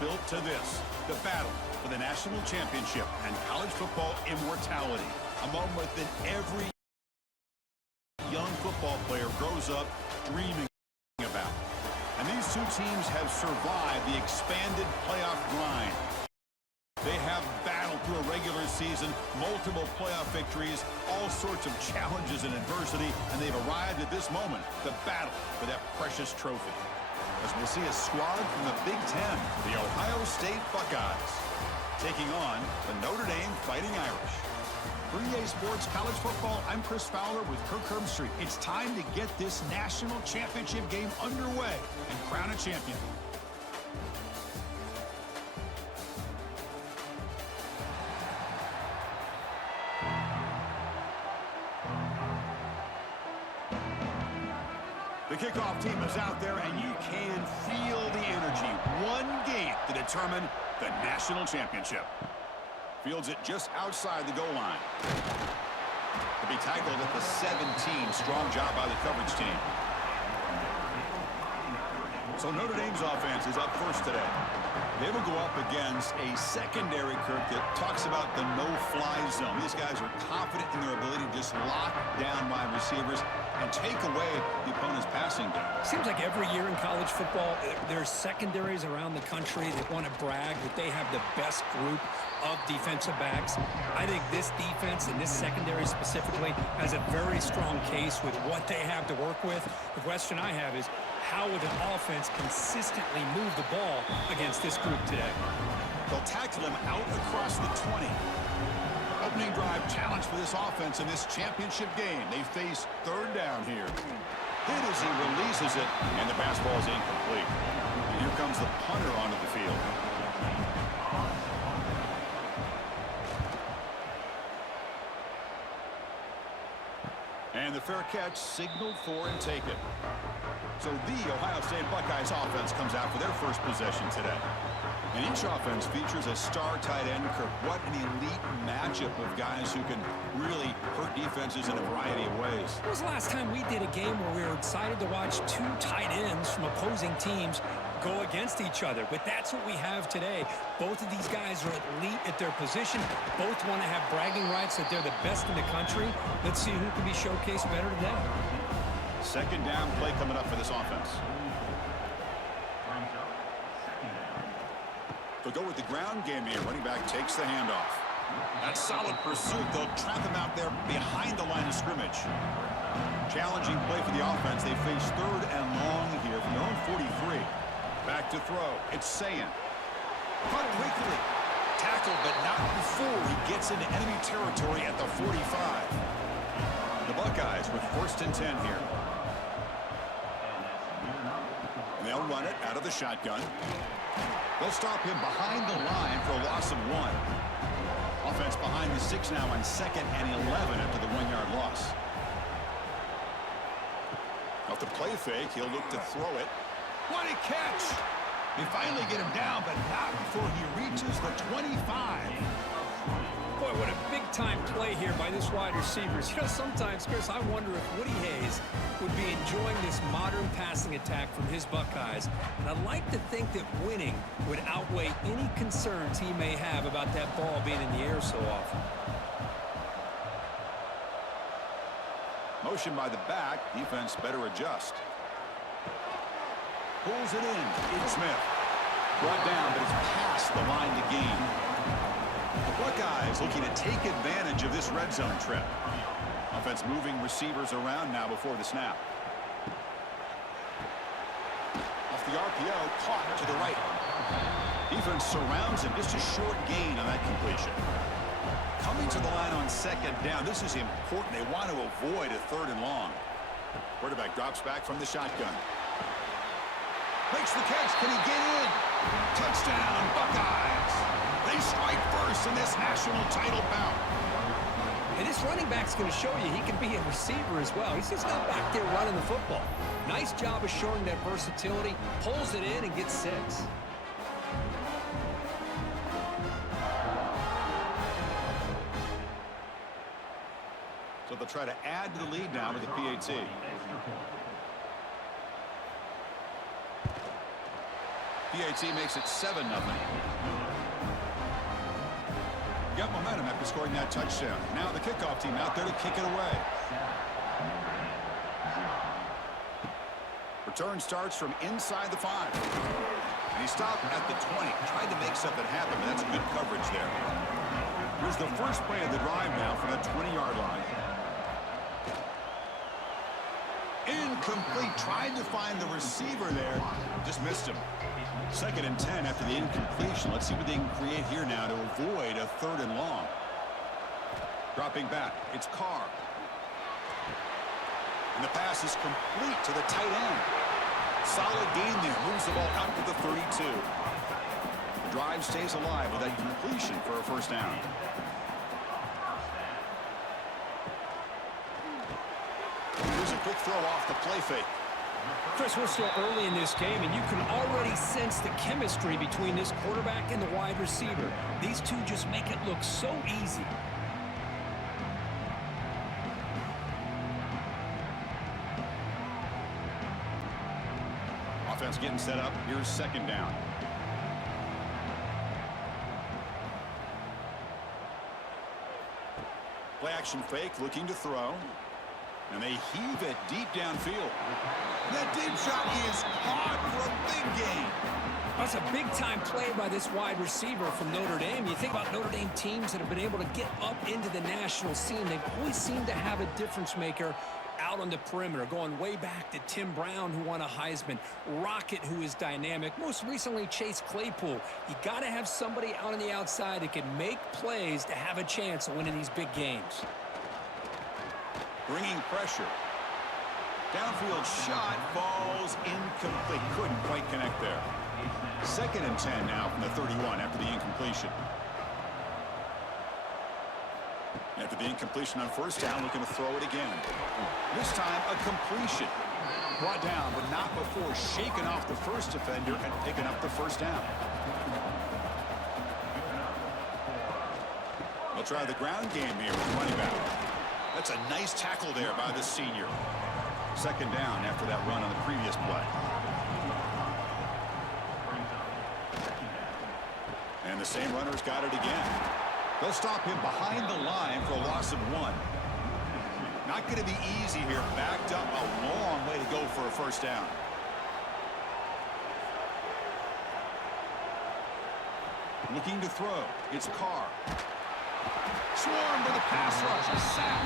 built to this, the battle for the national championship and college football immortality, a moment that every young football player grows up dreaming about. And these two teams have survived the expanded playoff grind. They have battled through a regular season, multiple playoff victories, all sorts of challenges and adversity, and they've arrived at this moment, the battle for that precious trophy. As we'll see a squad from the Big Ten, the Ohio State Buckeyes, taking on the Notre Dame Fighting Irish. For EA Sports College Football, I'm Chris Fowler with Kirk Herbstreit. It's time to get this national championship game underway and crown a champion. The kickoff team is out there, and you can feel the energy. One game to determine the national championship. Fields it just outside the goal line. To be tackled at the 17. Strong job by the coverage team. So Notre Dame's offense is up first today. They will go up against a secondary, Kirk, that talks about the no-fly zone. These guys are confident in their ability to just lock down wide receivers and take away the opponent's passing game. Seems like every year in college football, there's secondaries around the country that want to brag that they have the best group of defensive backs. I think this defense and this secondary specifically has a very strong case with what they have to work with. The question I have is, how would an offense consistently move the ball against this group today? They'll tackle him out across the 20. Opening drive challenge for this offense in this championship game. They face third down here. Hit as he releases it, and the pass ball is incomplete. And here comes the punter onto the field. And the fair catch signaled for and taken. So the Ohio State Buckeyes offense comes out for their first possession today. And each offense features a star tight end, Kirk. What an elite matchup of guys who can really hurt defenses in a variety of ways. When was the last time we did a game where we were excited to watch two tight ends from opposing teams go against each other? But that's what we have today. Both of these guys are elite at their position. Both want to have bragging rights that they're the best in the country. Let's see who can be showcased better today. Second down play coming up for this offense. They'll go with the ground game here. Running back takes the handoff. That's solid pursuit. They'll trap him out there behind the line of scrimmage. Challenging play for the offense. They face third and long here from their own 43. Back to throw. It's Sayin. Cut quickly. Tackled, but not before he gets into enemy territory at the 45. The Buckeyes with 1st and 10 here. And they'll run it out of the shotgun. They'll stop him behind the line for a loss of 1. Offense behind the 6 now on 2nd and 11 after the 1-yard loss. Off the play fake, he'll look to throw it. What a catch! They finally get him down, but not before he reaches the 25. Boy, what a big-time play here by this wide receivers. You know, sometimes, Chris, I wonder if Woody Hayes would be enjoying this modern passing attack from his Buckeyes. And I'd like to think that winning would outweigh any concerns he may have about that ball being in the air so often. Motion by the back. Defense better adjust. Pulls it in. It's Smith. Brought down, but it's past the line to gain. The Buckeyes looking to take advantage of this red zone trip. Offense moving receivers around now before the snap. Off the RPO, caught to the right. Defense surrounds him. Just a short gain on that completion. Coming to the line on 2nd down. This is important. They want to avoid a 3rd and long. Quarterback drops back from the shotgun. Makes the catch. Can he get in? Touchdown, Buckeyes. They strike first in this national title bout. And this running back's going to show you he can be a receiver as well. He's just not back there running the football. Nice job of showing that versatility. Pulls it in and gets 6. So they'll try to add to the lead now with the PAT. PAT makes it 7-0. Got momentum after scoring that touchdown. Now the kickoff team out there to kick it away. Return starts from inside the 5. And he stopped at the 20. Tried to make something happen, but that's good coverage there. Here's the first play of the drive now from the 20-yard line. Incomplete. Tried to find the receiver there. Just missed him. 2nd and 10 after the incompletion. Let's see what they can create here now to avoid a 3rd and long. Dropping back. It's Carr. And the pass is complete to the tight end. Solid gain there. Moves the ball out to the 32. Drive stays alive with that completion for a first down. Here's a quick throw off the play fake. Chris, we're still early in this game, and you can already sense the chemistry between this quarterback and the wide receiver. These two just make it look so easy. Offense getting set up. Here's 2nd down. Play action fake, looking to throw. And they heave it deep downfield. That deep shot is caught for a big gain. That's a big-time play by this wide receiver from Notre Dame. You think about Notre Dame teams that have been able to get up into the national scene. They've always seemed to have a difference maker out on the perimeter, going way back to Tim Brown, who won a Heisman, Rocket, who is dynamic, most recently Chase Claypool. You got to have somebody out on the outside that can make plays to have a chance of winning these big games. Bringing pressure. Downfield shot falls incomplete. Couldn't quite connect there. 2nd and 10 now from the 31 after the incompletion. After the incompletion on first down, looking to throw it again. This time, a completion. Brought down, but not before shaking off the first defender and picking up the first down. They'll try the ground game here with running back. That's a nice tackle there by the senior. 2nd down after that run on the previous play. And the same runner's got it again. They'll stop him behind the line for a loss of 1. Not going to be easy here. Backed up a long way to go for a first down. Looking to throw. It's Carr. Swarmed with a pass rush. A sack.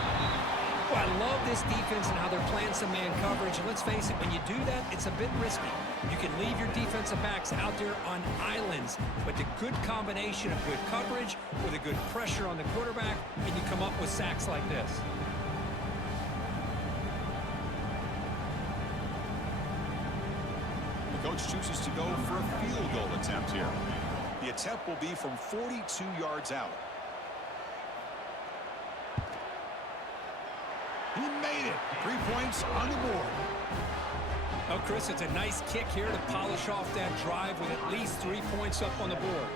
Well, I love this defense and how they're playing some man coverage. And let's face it, when you do that, it's a bit risky. You can leave your defensive backs out there on islands, but the good combination of good coverage with a good pressure on the quarterback, and you come up with sacks like this. The coach chooses to go for a field goal attempt here. The attempt will be from 42 yards out. He made it. 3 points on the board. Oh, Chris, it's a nice kick here to polish off that drive with at least 3 points up on the board.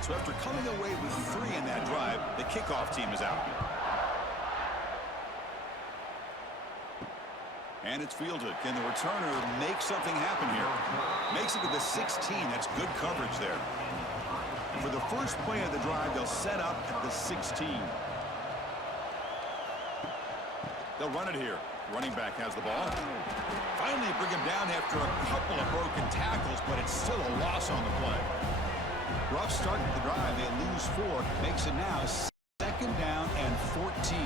So after coming away with 3 in that drive, the kickoff team is out. And it's fielded. Can the returner make something happen here? Makes it to the 16. That's good coverage there. For the first play of the drive, they'll set up at the 16. They'll run it here. Running back has the ball. Finally bring him down after a couple of broken tackles, but it's still a loss on the play. Rough start to the drive. They lose 4. Makes it now 2nd down and 14.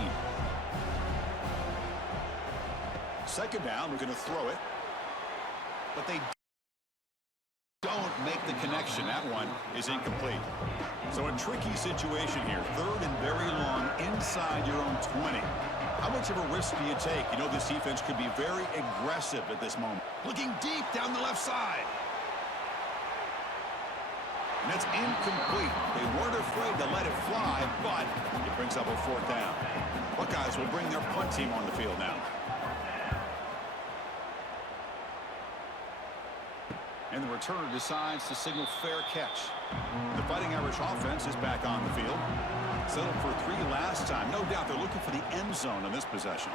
2nd down, we're going to throw it. But they don't make the connection. That one is incomplete. So a tricky situation here. 3rd and very long inside your own 20. How much of a risk do you take? You know this defense could be very aggressive at this moment. Looking deep down the left side. And that's incomplete. They weren't afraid to let it fly, but it brings up a 4th down. Buckeyes will bring their punt team on the field now. And the returner decides to signal fair catch. The Fighting Irish offense is back on the field. Settled for 3 last time. No doubt they're looking for the end zone on this possession.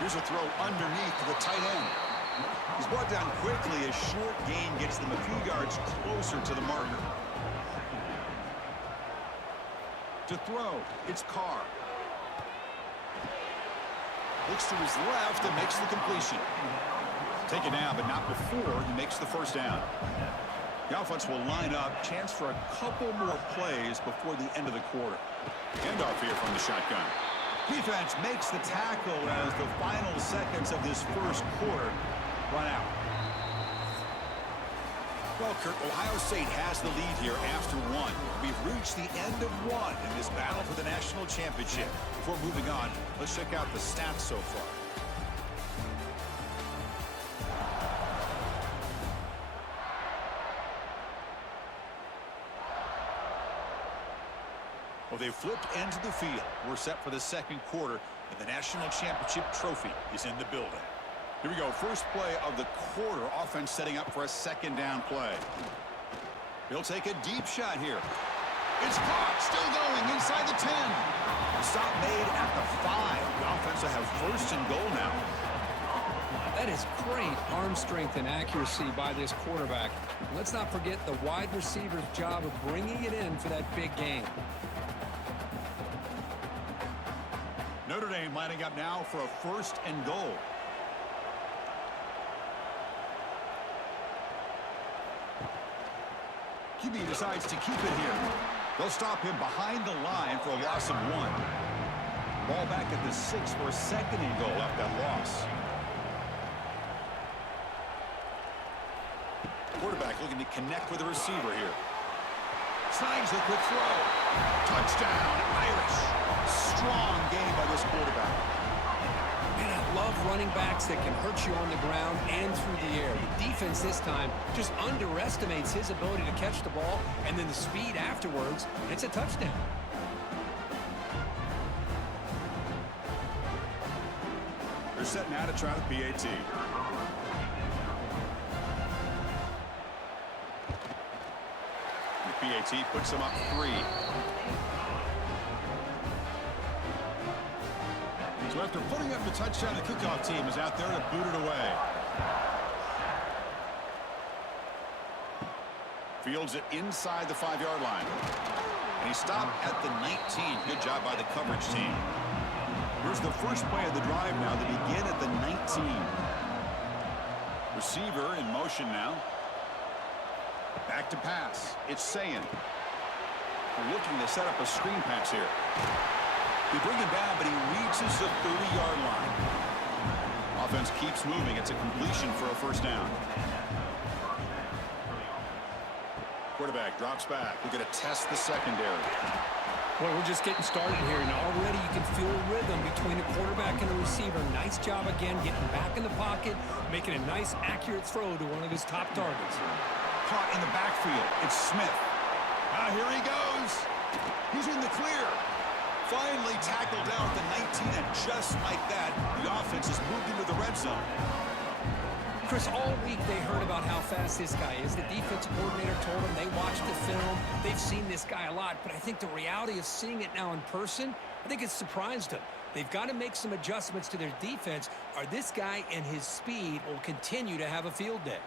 Here's a throw underneath to the tight end. He's brought down quickly as short gain gets them a few yards closer to the marker. To throw, it's Carr. Looks to his left and makes the completion. Taken down, but not before he makes the first down. The offense will line up. Chance for a couple more plays before the end of the quarter. Handoff here from the shotgun. Defense makes the tackle as the final seconds of this first quarter run out. Well, Kurt, Ohio State has the lead here after 1. We've reached the end of 1 in this battle for the national championship. Before moving on, let's check out the stats so far. Well, they flipped into the field. We're set for the second quarter, and the national championship trophy is in the building. Here we go. First play of the quarter. Offense setting up for a second down play. He'll take a deep shot here. It's caught. Still going inside the 10. Stop made at the 5. The offense will have first and goal now. That is great arm strength and accuracy by this quarterback. Let's not forget the wide receiver's job of bringing it in for that big game. Notre Dame lining up now for a first and goal. QB decides to keep it here. They'll stop him behind the line for a loss of 1. Ball back at the 6 for a second and goal after that loss. Quarterback looking to connect with the receiver here. Snags a quick throw. Touchdown, Irish. Strong game by this quarterback. Man, I love running backs that can hurt you on the ground and through the air. The defense this time just underestimates his ability to catch the ball, and then the speed afterwards, it's a touchdown. They're set now to try the PAT. The PAT puts them up 3. So after putting up the touchdown, the kickoff team is out there to boot it away. Fields it inside the 5-yard line. And he stopped at the 19. Good job by the coverage team. Here's the first play of the drive now. They begin at the 19. Receiver in motion now. Back to pass. It's Sayin. We're looking to set up a screen pass here. They bring him down, but he reaches the 30-yard line. Offense keeps moving. It's a completion for a first down. Quarterback drops back. We're going to test the secondary. Well, we're just getting started here, and already you can feel a rhythm between the quarterback and the receiver. Nice job again getting back in the pocket, making a nice, accurate throw to one of his top targets. Caught in the backfield. It's Smith. Here he goes. He's in the clear. Finally tackled down at the 19, and just like that, the offense has moved into the red zone. Chris, all week they heard about how fast this guy is. The defensive coordinator told them they watched the film. They've seen this guy a lot, but I think the reality of seeing it now in person, I think it's surprised them. They've got to make some adjustments to their defense, or this guy and his speed will continue to have a field day.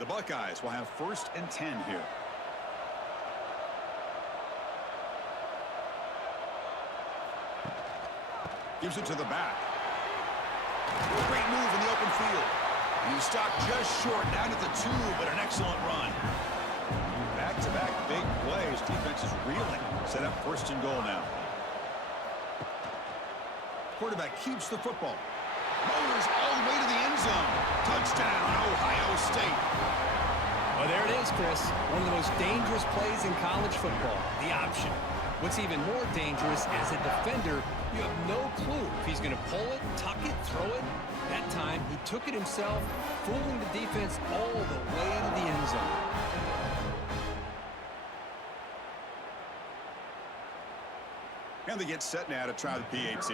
The Buckeyes will have first and 10 here. Gives it to the back. Great move in the open field. And he stopped just short down at the 2, but an excellent run. Back-to-back big plays. Defense is reeling. Set up first and goal now. Quarterback keeps the football. Motors all the way to the end zone. Touchdown, Ohio State. Oh, there it is, Chris. One of the most dangerous plays in college football. The option. What's even more dangerous, as a defender, you have no clue if he's going to pull it, tuck it, throw it. That time, he took it himself, fooling the defense all the way to the end zone. And they get set now to try the PAT.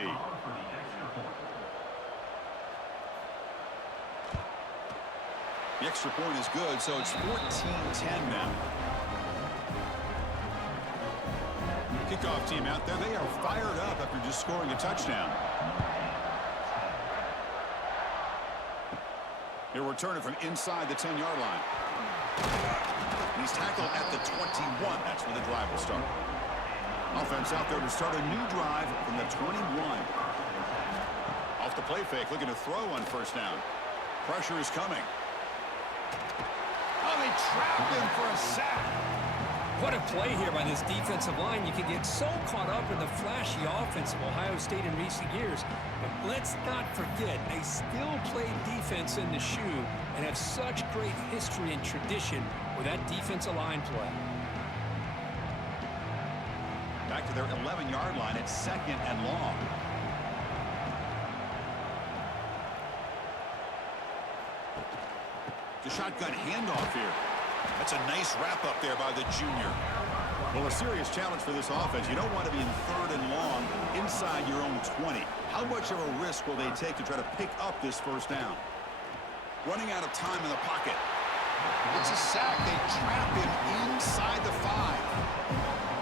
The extra point is good, so it's 14-10 now. Kickoff team out there. They are fired up after just scoring a touchdown. He'll return it from inside the 10-yard line. He's tackled at the 21. That's where the drive will start. Offense out there to start a new drive from the 21. Off the play fake, looking to throw on first down. Pressure is coming. Oh, they trapped him for a sack. What a play here by this defensive line. You can get so caught up in the flashy offense of Ohio State in recent years. But let's not forget, they still play defense in the shoe and have such great history and tradition with that defensive line play. Back to their 11-yard line. It's second and long. The shotgun handoff here. That's a nice wrap up there by the junior. Well, a serious challenge for this offense. You don't want to be in third and long inside your own 20. How much of a risk will they take to try to pick up this first down? Running out of time in the pocket. It's a sack. They trap him inside the 5.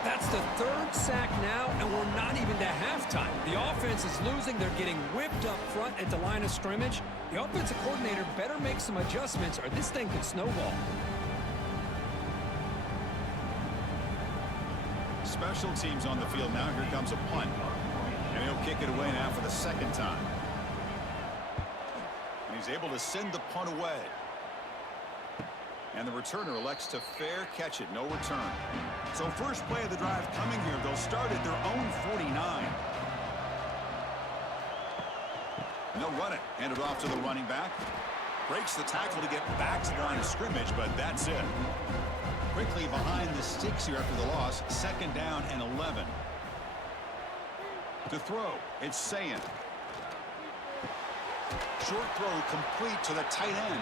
That's the third sack now, and we're not even to halftime. The offense is losing. They're getting whipped up front at the line of scrimmage. The offensive coordinator better make some adjustments or this thing could snowball. Special teams on the field now. Here comes a punt. And he'll kick it away now for the second time. And he's able to send the punt away. And the returner elects to fair catch it. No return. So first play of the drive coming here. They'll start at their own 49. And they'll run it. Hand it off to the running back. Breaks the tackle to get back to the line of scrimmage, but that's it. Quickly behind the sticks here after the loss. Second down and 11. To throw, it's Saying. Short throw complete to the tight end.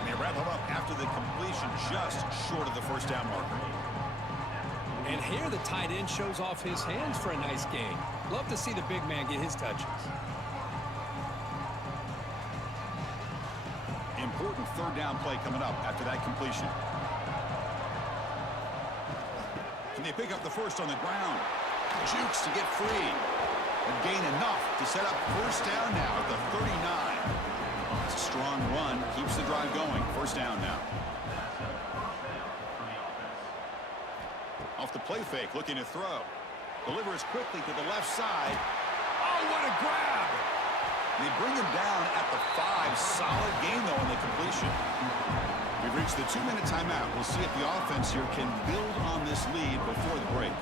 And they wrap him up after the completion just short of the first down marker. And here the tight end shows off his hands for a nice gain. Love to see the big man get his touches. Important third down play coming up after that completion. Can they pick up the first on the ground? Jukes to get free. And gain enough to set up first down now at the 39. It's a strong run. Keeps the drive going. First down now. Off the play fake, looking to throw. Delivers quickly to the left side. Oh, what a grab! They bring him down at the 5. Solid gain, though, on the completion. We've reached the 2-minute timeout. We'll see if the offense here can build on this lead before the break.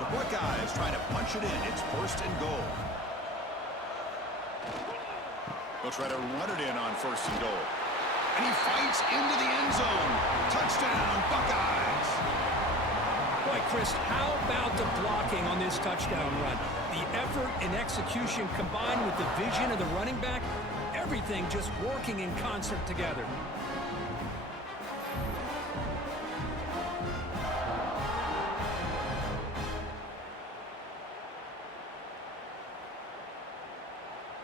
The Buckeyes trying to punch it in. It's first and goal. They'll try to run it in on first and goal. And he fights into the end zone. Touchdown, Buckeyes! Boy, Chris, how about the blocking on this touchdown run? The effort and execution combined with the vision of the running back, everything just working in concert together.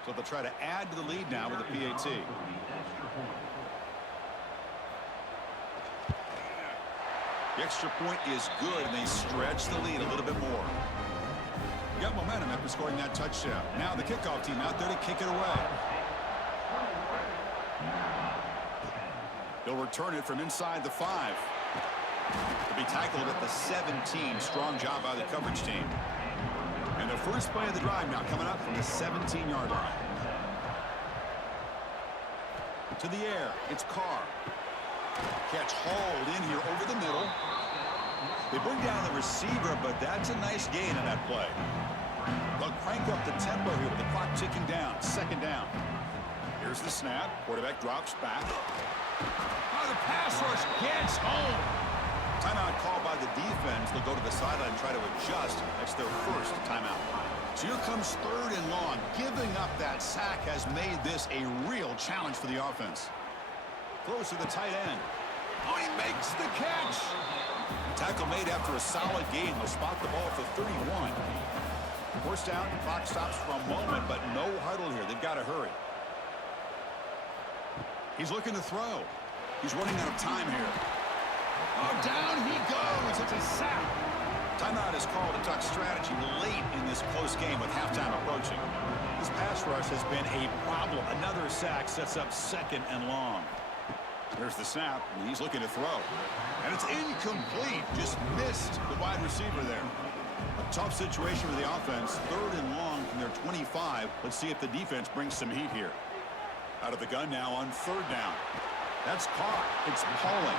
So they'll try to add to the lead now with a PAT. The extra point is good, and they stretch the lead a little bit more. Got momentum after scoring that touchdown. Now the kickoff team out there to kick it away. They'll return it from inside the 5. To be tackled at the 17. Strong job by the coverage team. And the first play of the drive now coming up from the 17-yard line. To the air, it's Carr. Catch hauled in here over the middle. They bring down the receiver, but that's a nice gain on that play. They'll crank up the tempo here with the clock ticking down. Second down. Here's the snap. Quarterback drops back. Oh, the pass rush gets home. Timeout called by the defense. They'll go to the sideline and try to adjust. That's their first timeout. So here comes third and long. Giving up that sack has made this a real challenge for the offense. Throws to the tight end. Oh, he makes the catch. Tackle made after a solid gain. They'll spot the ball for 31. First down, clock stops for a moment, but no huddle here. They've got to hurry. He's looking to throw. He's running out of time here. Oh, down he goes. It's a sack. Timeout is called to talk strategy late in this close game with halftime approaching. This pass rush has been a problem. Another sack sets up 2nd and long. There's the snap, and he's looking to throw. And it's incomplete. Just missed the wide receiver there. A tough situation for the offense. 3rd and long from their 25. Let's see if the defense brings some heat here. Out of the gun now on 3rd down. That's caught. It's Pauling.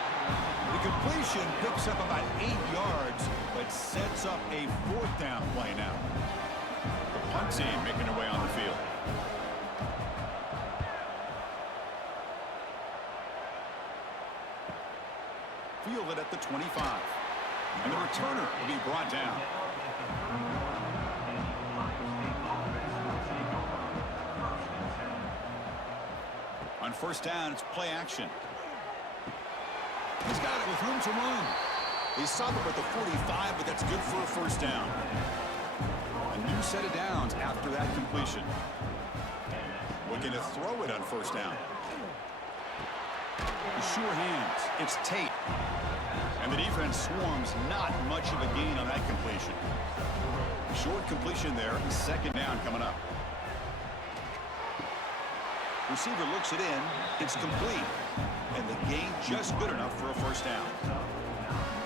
The completion picks up about 8 yards, but sets up a 4th down play now. The punt team making their way on the field. Fielded at the 25. And the returner will be brought down. On 1st down, it's play action. He's got it with room to run. He stopped it with the 45, but that's good for a 1st down. A new set of downs after that completion. Looking to throw it on 1st down. The sure hands. It's Tate. And the defense swarms. Not much of a gain on that completion. Short completion there. 2nd down coming up. Receiver looks it in. It's complete. And the gain just good enough for a 1st down.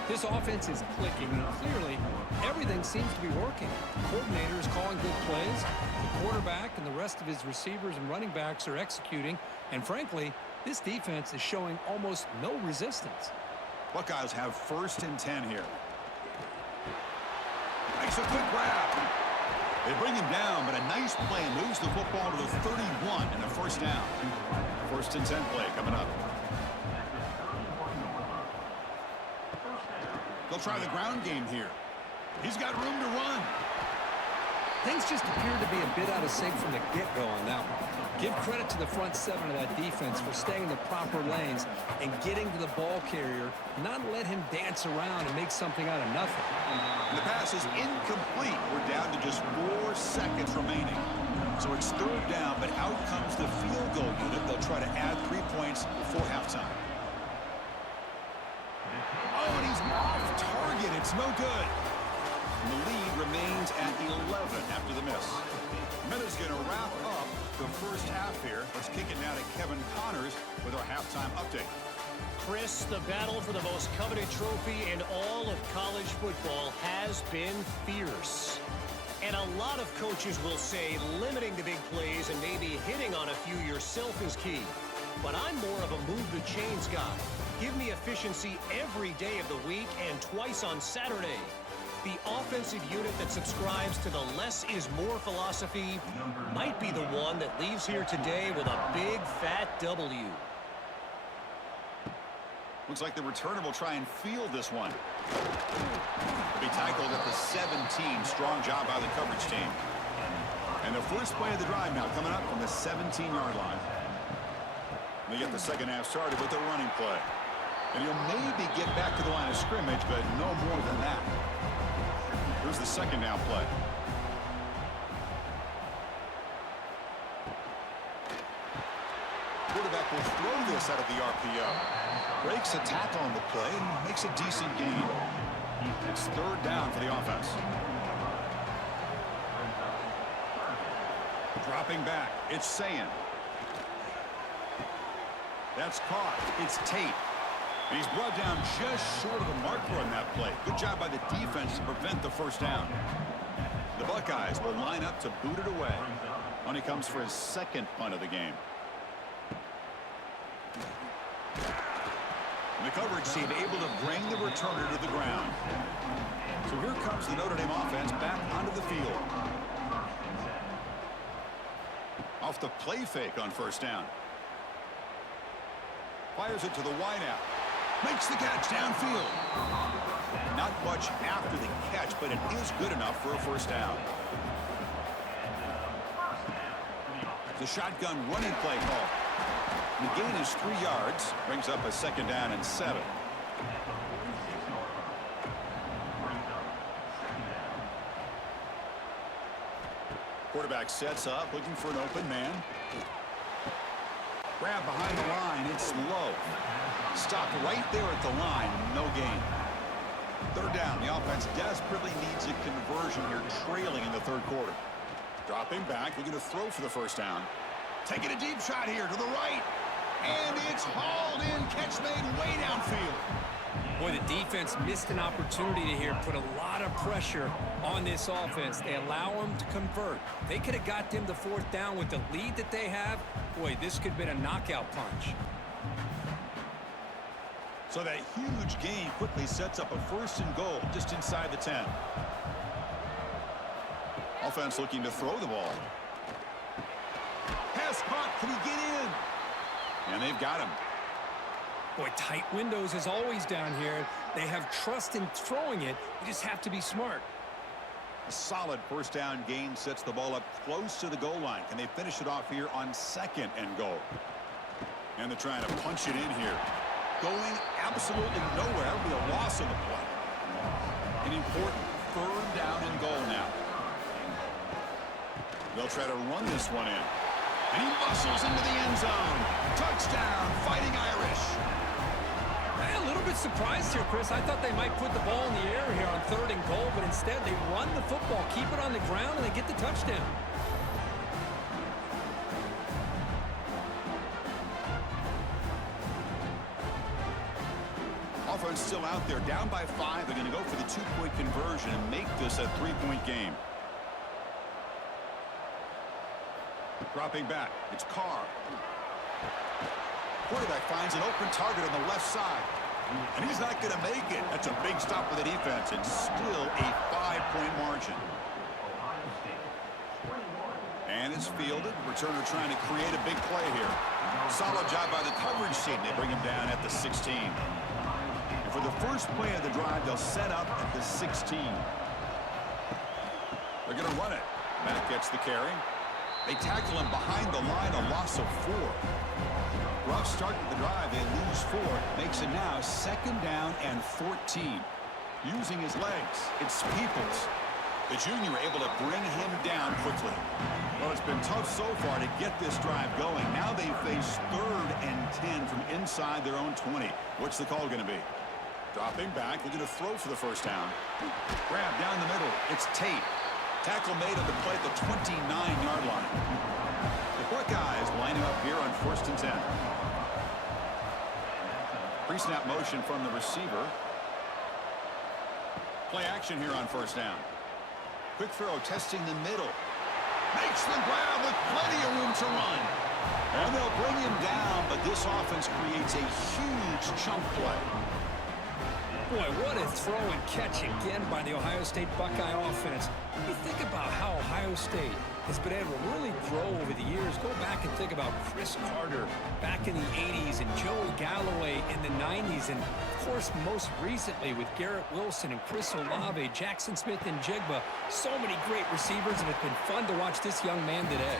This offense is clicking, and clearly everything seems to be working. The coordinator is calling good plays. The quarterback and the rest of his receivers and running backs are executing. And frankly, this defense is showing almost no resistance. Buckeyes have 1st and 10 here. Makes a quick grab. They bring him down, but a nice play moves the football to the 31 and a 1st down. 1st and 10 play coming up. They'll try the ground game here. He's got room to run. Things just appear to be a bit out of sync from the get-go on that one. Give credit to the front 7 of that defense for staying in the proper lanes and getting to the ball carrier, not let him dance around and make something out of nothing. And the pass is incomplete. We're down to just 4 seconds remaining. So it's 3rd down, but out comes the field goal unit. They'll try to add 3 points before halftime. Oh, and he's off target. It's no good. And the lead remains at 11 after the miss. Minutes going to wrap up the 1st half here. Let's kick it now to Kevin Connors with our halftime update. Chris, the battle for the most coveted trophy in all of college football has been fierce. And a lot of coaches will say limiting the big plays and maybe hitting on a few yourself is key. But I'm more of a move the chains guy. Give me efficiency every day of the week and twice on Saturday. The offensive unit that subscribes to the less is more philosophy might be the one that leaves here today with a big fat W. Looks like the returner will try and field this one. Be tackled at the 17. Strong job by the coverage team. And the first play of the drive now coming up from the 17-yard line. They get the 2nd half started with a running play. And he'll maybe get back to the line of scrimmage, but no more than that. Here's the 2nd down play. Quarterback will throw this out of the RPO. Breaks a tackle on the play and makes a decent gain. It's 3rd down for the offense. Dropping back, it's Sayin. That's caught. It's Tate. And he's brought down just short of the marker on that play. Good job by the defense to prevent the 1st down. The Buckeyes will line up to boot it away. On he comes for his 2nd punt of the game. And the coverage team able to bring the returner to the ground. So here comes the Notre Dame offense back onto the field. Off the play fake on 1st down. Fires it to the wideout. Makes the catch downfield. Not much after the catch, but it is good enough for a 1st down. The shotgun running play call. The gain is 3 yards. Brings up a 2nd down and 7. Quarterback sets up, looking for an open man. Grab behind the line. It's low. Stop right there at the line. No gain. Third down. The offense desperately needs a conversion here, trailing in the third quarter. Dropping back. Looking to throw for the first down. Taking a deep shot here to the right. And it's hauled in. Catch made way downfield. Boy, the defense missed an opportunity to here put a lot of pressure on this offense. They allow them to convert. They could have got them to fourth down with the lead that they have. Boy, this could have been a knockout punch. So that huge gain quickly sets up a first and goal just inside the 10. Offense looking to throw the ball. Pass caught. Can he get in? And they've got him. Boy, tight windows as always down here. They have trust in throwing it. You just have to be smart. A solid first down gain sets the ball up close to the goal line. Can they finish it off here on second and goal? And they're trying to punch it in here. Going absolutely nowhere. That'll be a loss on the play. An important third down and goal now. They'll try to run this one in. And he muscles into the end zone. Touchdown, Fighting Irish. A little bit surprised here, Chris. I thought they might put the ball in the air here on third and goal, but instead they run the football, keep it on the ground, and they get the touchdown. Offense still out there, down by 5. They're going to go for the 2-point conversion and make this a 3-point game. Dropping back, it's Carr. Quarterback finds an open target on the left side. And he's not going to make it. That's a big stop for the defense. It's still a 5-point margin. And it's fielded. Returner trying to create a big play here. Solid job by the coverage team. They bring him down at the 16. And for the first play of the drive, they'll set up at the 16. They're going to run it. Matt gets the carry. They tackle him behind the line, a loss of 4. Rough start to the drive, they lose 4. Makes it now second down and 14. Using his legs, it's Peoples. The junior able to bring him down quickly. Well, it's been tough so far to get this drive going. Now they face third and 10 from inside their own 20. What's the call going to be? Dropping back, looking to throw for the first down. Grab down the middle, it's Tate. Tackle made on the play at the 29-yard line. The Buckeyes lining up here on first and 10. Pre-snap motion from the receiver. Play action here on first down. Quick throw testing the middle. Makes the grab with plenty of room to run. And they'll bring him down, but this offense creates a huge chunk play. Boy, what a throw and catch again by the Ohio State Buckeye offense. You think about how Ohio State has been able to really grow over the years. Go back and think about Chris Carter back in the 80s and Joey Galloway in the 90s. And, of course, most recently with Garrett Wilson and Chris Olave, Jackson Smith and Jigba. So many great receivers, and it's been fun to watch this young man today.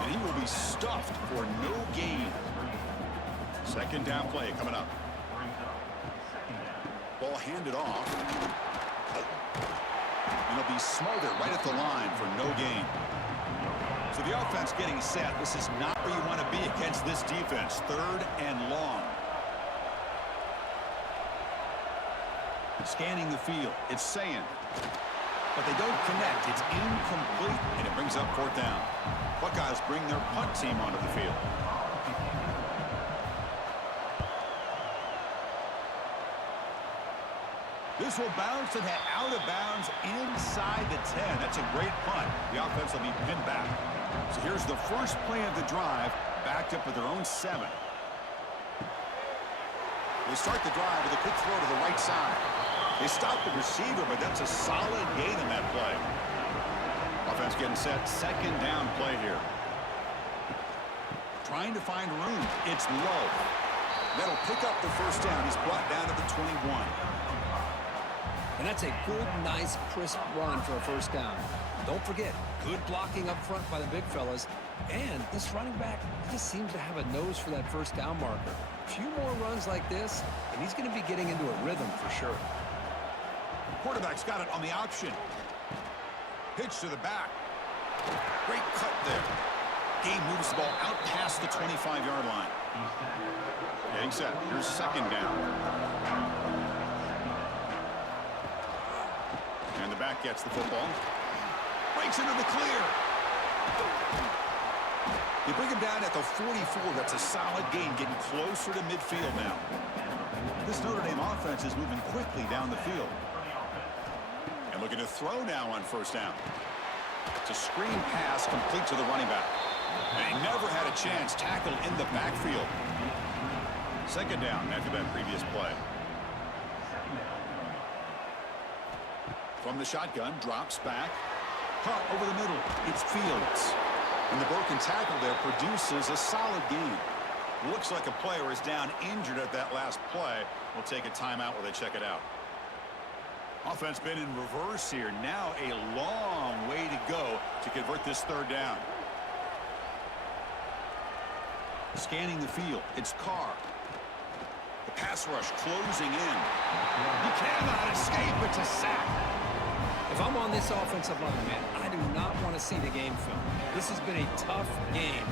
And he will be stuffed for no gain. Second down play coming up. Ball handed off. And he'll be smothered right at the line for no gain. So the offense getting set. This is not where you want to be against this defense. Third and long. Scanning the field. It's saying. But they don't connect. It's incomplete. And it brings up fourth down. Buckeyes bring their punt team onto the field. This will bounce and head out of bounds inside the 10. That's a great punt. The offense will be pinned back. So here's the first play of the drive, backed up with their own 7. They start the drive with a quick throw to the right side. They stop the receiver, but that's a solid gain in that play. Offense getting set. Second down play here. Trying to find room. It's low. That'll pick up the first down. He's brought down to the 21. And that's a good, nice, crisp run for a first down. Don't forget, good blocking up front by the big fellas. And this running back just seems to have a nose for that first down marker. A few more runs like this, and he's going to be getting into a rhythm for sure. Quarterback's got it on the option. Pitch to the back. Great cut there. Game moves the ball out past the 25-yard line. Getting set. Here's second down. And the back gets the football. Breaks into the clear. They bring him down at the 44. That's a solid gain, getting closer to midfield now. This Notre Dame offense is moving quickly down the field. And looking to throw now on first down. It's a screen pass complete to the running back. And he never had a chance, tackled in the backfield. Second down after that previous play. From the shotgun, drops back. Caught over the middle. It's Fields. And the broken tackle there produces a solid gain. Looks like a player is down injured at that last play. We'll take a timeout while they check it out. Offense been in reverse here. Now a long way to go to convert this third down. Scanning the field. It's Carr. The pass rush closing in. He cannot escape. It's a sack. If I'm on this offensive line, man, I do not want to see the game film. This has been a tough game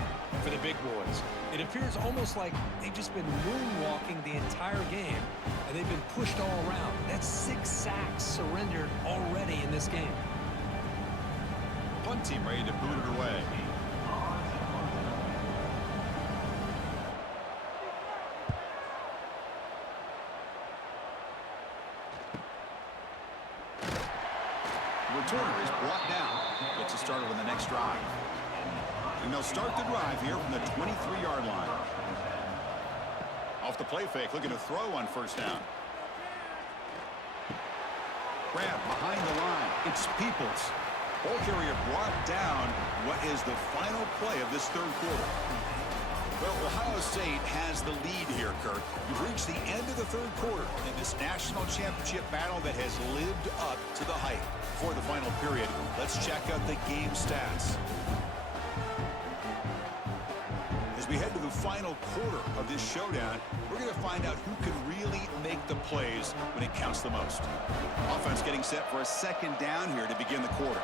for the big boys. It appears almost like they've just been moonwalking the entire game, and they've been pushed all around. That's 6 sacks surrendered already in this game. Punt team ready to boot it away. Returner is brought down. Gets it started on the next drive. And they'll start the drive here from the 23-yard line. Off the play fake, looking to throw on first down. Grab behind the line. It's Peoples. Ball carrier brought down. What is the final play of this third quarter? Well, Ohio State has the lead here, Kirk. We've reached the end of the third quarter in this national championship battle that has lived up to the hype. For the final period, let's check out the game stats. As we head to the final quarter of this showdown, we're going to find out who can really make the plays when it counts the most. Offense getting set for a second down here to begin the quarter.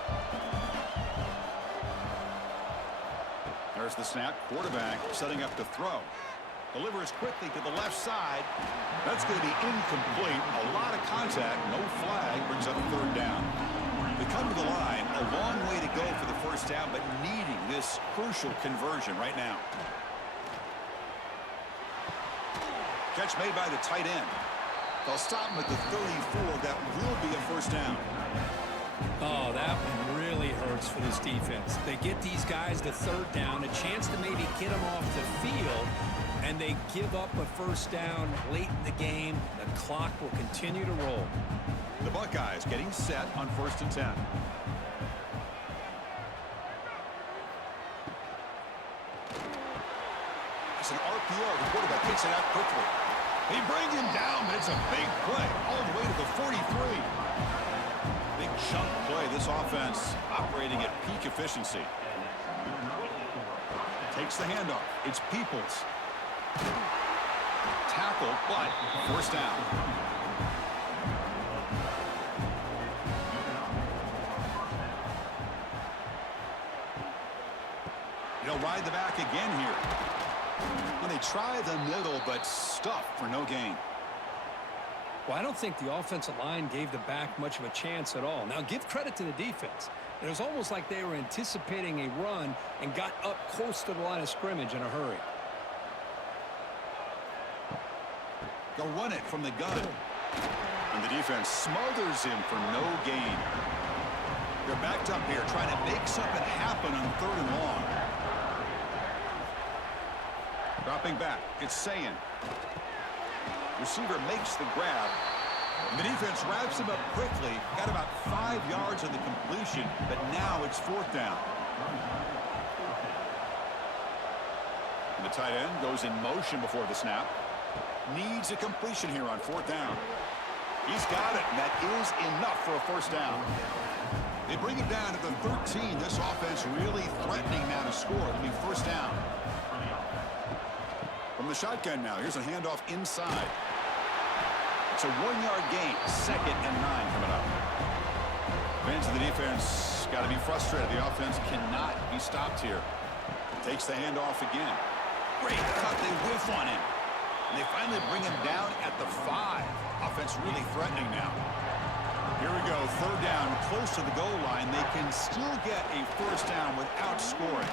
There's the snap. Quarterback setting up to throw. Delivers quickly to the left side. That's going to be incomplete. A lot of contact. No flag. Brings up third down. They come to the line. A long way to go for the first down, but needing this crucial conversion right now. Catch made by the tight end. They'll stop him at the 34. That will be a first down. Oh, that one really hurts for this defense. They get these guys to third down, a chance to maybe get them off the field, and they give up a first down late in the game. The clock will continue to roll. The Buckeyes getting set on 1st and 10. It's an RPO. The quarterback gets it out quickly. They bring him down, but it's a big play all the way to the 43. Big chunk play. This offense operating at peak efficiency. Takes the handoff. It's Peoples. Tackle, but first down. He'll ride the back again here. When they try the middle, but stuffed for no gain. Well, I don't think the offensive line gave the back much of a chance at all. Now, give credit to the defense. It was almost like they were anticipating a run and got up close to the line of scrimmage in a hurry. They'll run it from the gun. And the defense smothers him for no gain. They're backed up here trying to make something happen on 3rd and long. Dropping back, it's Sayin. Receiver makes the grab. And the defense wraps him up quickly. Got about 5 yards on the completion, but now it's 4th down. And the tight end goes in motion before the snap. Needs a completion here on 4th down. He's got it, and that is enough for a first down. They bring it down to the 13. This offense really threatening now to score. It'll be first down. From the shotgun now, here's a handoff inside. It's a 1-yard gain. 2nd and 9 coming up. Fans of the defense got to be frustrated. The offense cannot be stopped here. Takes the handoff again. Great cut. They whiff on him. And they finally bring him down at the 5. Offense really threatening now. Here we go. Third down, close to the goal line. They can still get a first down without scoring.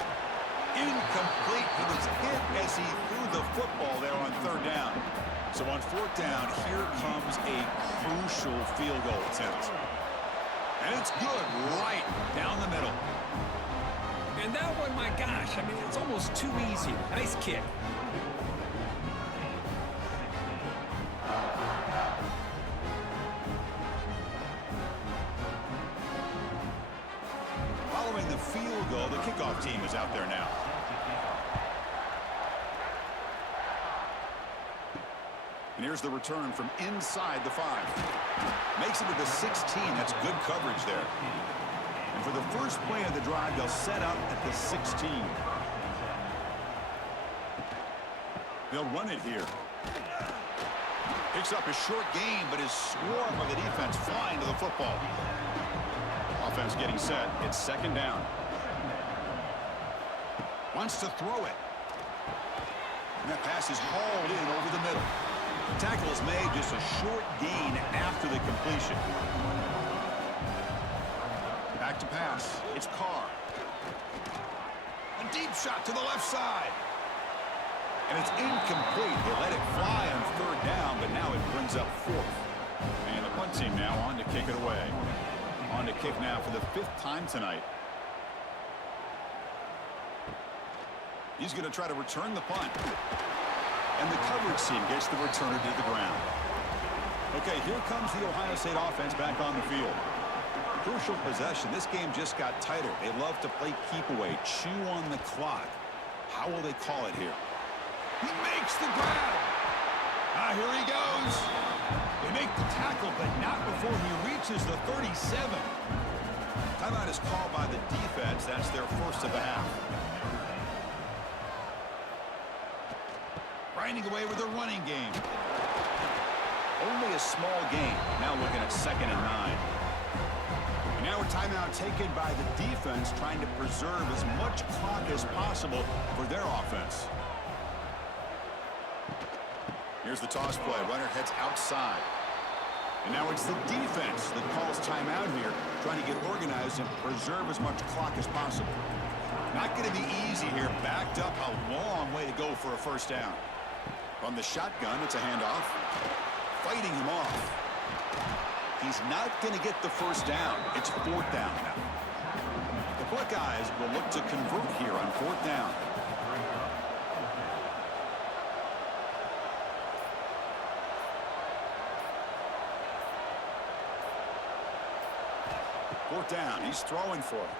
Incomplete. He was hit as he threw the football there on third down. So on fourth down, here comes a crucial field goal attempt. And it's good right down the middle. And that one, my gosh, I mean, it's almost too easy. Nice kick. Following the field goal, the kickoff team is out there now. And here's the return from inside the 5. Makes it to the 16. That's good coverage there. And for the first play of the drive, they'll set up at the 16. They'll run it here. Picks up a short gain, but his swarm of the defense flying to the football. Offense getting set. It's second down. Wants to throw it. And that pass is hauled in over the middle. The tackle is made, just a short gain after the completion. Back to pass. It's Carr. A deep shot to the left side. And it's incomplete. They let it fly on third down, but now it brings up fourth. And the punt team now on to kick it away. On to kick now for the 5th time tonight. He's going to try to return the punt. And the coverage team gets the returner to the ground. Okay, here comes the Ohio State offense back on the field. Crucial possession. This game just got tighter. They love to play keep away, chew on the clock. How will they call it here? He makes the grab. Here he goes. They make the tackle, but not before he reaches the 37. Timeout is called by the defense. That's their first of the half. Grinding away with a running game. Only a small gain. Now looking at 2nd and 9. And now a timeout taken by the defense, trying to preserve as much clock as possible for their offense. Here's the toss play. Runner heads outside. And now it's the defense that calls timeout here, trying to get organized and preserve as much clock as possible. Not going to be easy here. Backed up a long way to go for a first down. From the shotgun, it's a handoff. Fighting him off. He's not going to get the first down. It's 4th down now. The Buckeyes will look to convert here on 4th down. Fourth down. He's throwing for it.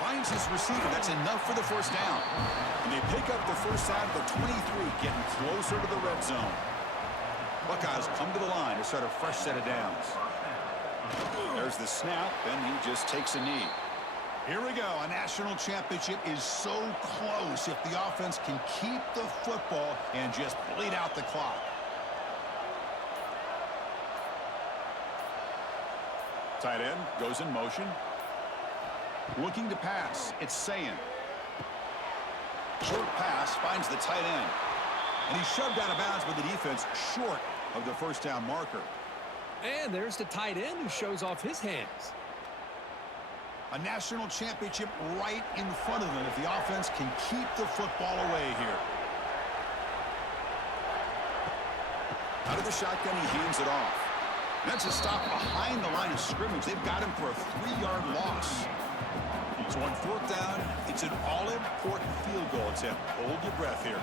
Finds his receiver. That's enough for the first down. And they pick up the first down at the 23, getting closer to the red zone. Buckeyes come to the line to start a fresh set of downs. There's the snap, and he just takes a knee. Here we go. A national championship is so close if the offense can keep the football and just bleed out the clock. Tight end goes in motion. Looking to pass. It's Sayin. Short pass finds the tight end. And he's shoved out of bounds with the defense short of the first down marker. And there's the tight end who shows off his hands. A national championship right in front of them if the offense can keep the football away here. Out of the shotgun, he hands it off. And that's a stop behind the line of scrimmage. They've got him for a 3-yard loss. So on 4th down, it's an all-important field goal attempt. Hold your breath here.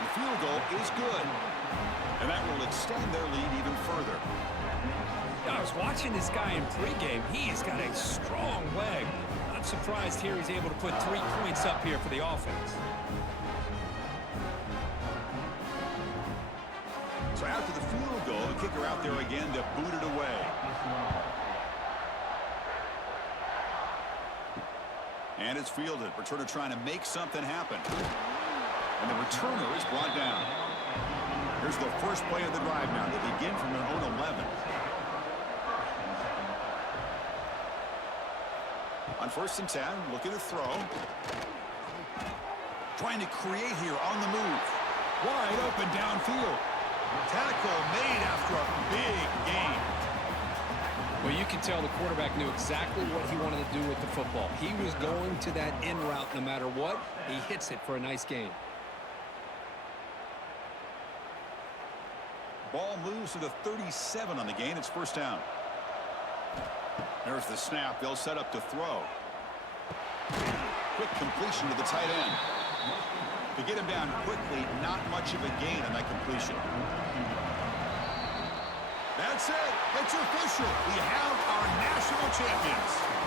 The field goal is good. And that will extend their lead even further. I was watching this guy in pregame. He's got a strong leg. Not surprised here he's able to put 3 points up here for the offense. So after the field goal, the kicker out there again to boot it away. And it's fielded. Returner trying to make something happen. And the returner is brought down. Here's the first play of the drive now. They begin from their own 11. On 1st and 10, looking to throw. Trying to create here on the move. Wide open downfield. Tackle made after a big gain. Well, you can tell the quarterback knew exactly what he wanted to do with the football. He was going to that in route no matter what. He hits it for a nice gain. Ball moves to the 37 on the gain. It's 1st down. There's the snap. They'll set up to throw. Quick completion to the tight end. To get him down quickly, not much of a gain on that completion. That's it. It's official. We have our national champions.